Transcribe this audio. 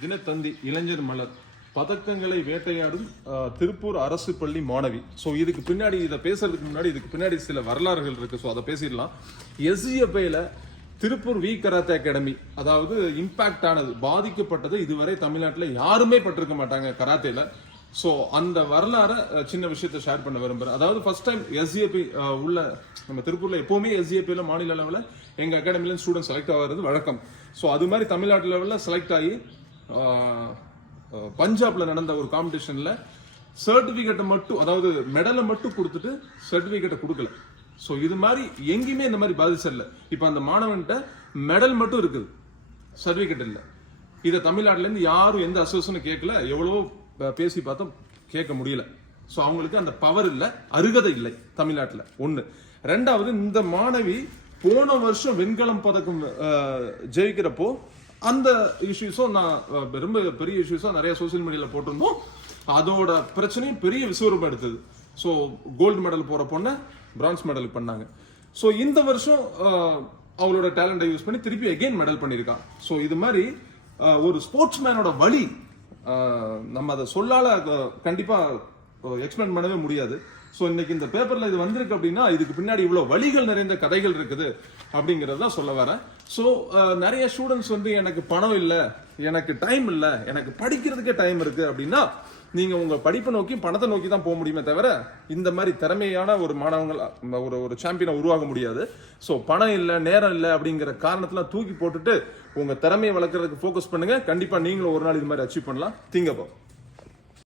தினத்தந்தி இளைஞர் மலர் பதக்கங்களை வேட்டையாடும் திருப்பூர் அரசு பள்ளி மாணவி. ஸோ இதுக்கு பின்னாடி இதை பேசுறதுக்கு முன்னாடி இதுக்கு பின்னாடி சில வரலாறுகள் இருக்கு. ஸோ அதை பேசிடலாம். SGFIல திருப்பூர் வி கராத்தே அகாடமி, அதாவது இம்பாக்ட் ஆனது, பாதிக்கப்பட்டது இதுவரை தமிழ்நாட்டில் யாருமே பட்டிருக்க மாட்டாங்க கராத்தேல. ஸோ அந்த வரலாறை சின்ன விஷயத்தை ஷேர் பண்ண விரும்புறேன். அதாவது ஃபர்ஸ்ட் டைம் SGFI உள்ள நம்ம திருப்பூர்ல எப்பவுமே SGFIல மாநில அளவில் எங்க அகாடமில ஸ்டூடெண்ட் செலக்ட் ஆகிறது வழக்கம். ஸோ அது மாதிரி தமிழ்நாட்டு லெவலில் செலக்ட் ஆகி பஞ்சாப்ல நடந்த ஒரு காம்படிஷன்ல சர்டிபிகேட்டை மட்டும், அதாவது மெடலை மட்டும் கொடுத்துட்டு சர்டிபிகேட்டை கொடுக்கல. ஸோ இது மாதிரி எங்கேயுமே இந்த மாதிரி பாதிச்சல. இப்போ அந்த மாணவன்கிட்ட மெடல் மட்டும் இருக்குது, சர்டிபிகேட் இல்லை. இதை தமிழ்நாட்டில இருந்து யாரும் எந்த அசோசியேஷனும் கேட்கல. எவ்வளவோ பேசி பார்த்தோம், கேட்க முடியல. ஸோ அவங்களுக்கு அந்த பவர் இல்லை, அருகதை இல்லை தமிழ்நாட்டில். ஒன்று. ரெண்டாவது, இந்த மாணவி போன வருஷம் வெண்கலம் பதக்கம் ஜெயிக்கிறப்போ அந்த இஷ்யூஸும் நான் ரொம்ப பெரிய இஷ்யூஸும் நிறைய சோசியல் மீடியாவில் போட்டிருந்தோம். அதோட பிரச்சனையும் பெரிய விஸ்வரூபம் எடுத்தது. ஸோ கோல்டு மெடல் போற பொண்ணை பிரான்ஸ் மெடல் பண்ணாங்க. ஸோ இந்த வருஷம் அவளோட டேலண்டை யூஸ் பண்ணி திருப்பி அகெயின் மெடல் பண்ணியிருக்கான். ஸோ இது மாதிரி ஒரு ஸ்போர்ட்ஸ் மேனோட வழி நம்ம அதை சொல்லால கண்டிப்பா எக்ஸ்பிளைன் பண்ணவே முடியாது. ஸோ இன்னைக்கு இந்த பேப்பர்ல இது வந்திருக்கு அப்படின்னா இதுக்கு பின்னாடி இவ்வளவு வழிகள் நிறைந்த கதைகள் இருக்குது அப்படிங்கறத சொல்ல வரேன். ஸோ நிறைய ஸ்டூடெண்ட்ஸ் எனக்கு பணம் இல்லை, எனக்கு டைம் இல்லை, எனக்கு படிக்கிறதுக்கே டைம் இருக்கு அப்படின்னா நீங்க உங்க படிப்பை நோக்கி பணத்தை நோக்கி தான் போக முடியுமே தவிர இந்த மாதிரி திறமையான ஒரு மாணவங்கள் ஒரு சாம்பியனை உருவாக முடியாது. ஸோ பணம் இல்லை, நேரம் இல்லை அப்படிங்கிற காரணத்துல தூக்கி போட்டுட்டு உங்க திறமையை வளர்க்கறதுக்கு ஃபோக்கஸ் பண்ணுங்க. கண்டிப்பா நீங்களும் ஒரு நாள் இது மாதிரி அச்சீவ் பண்ணலாம். Think about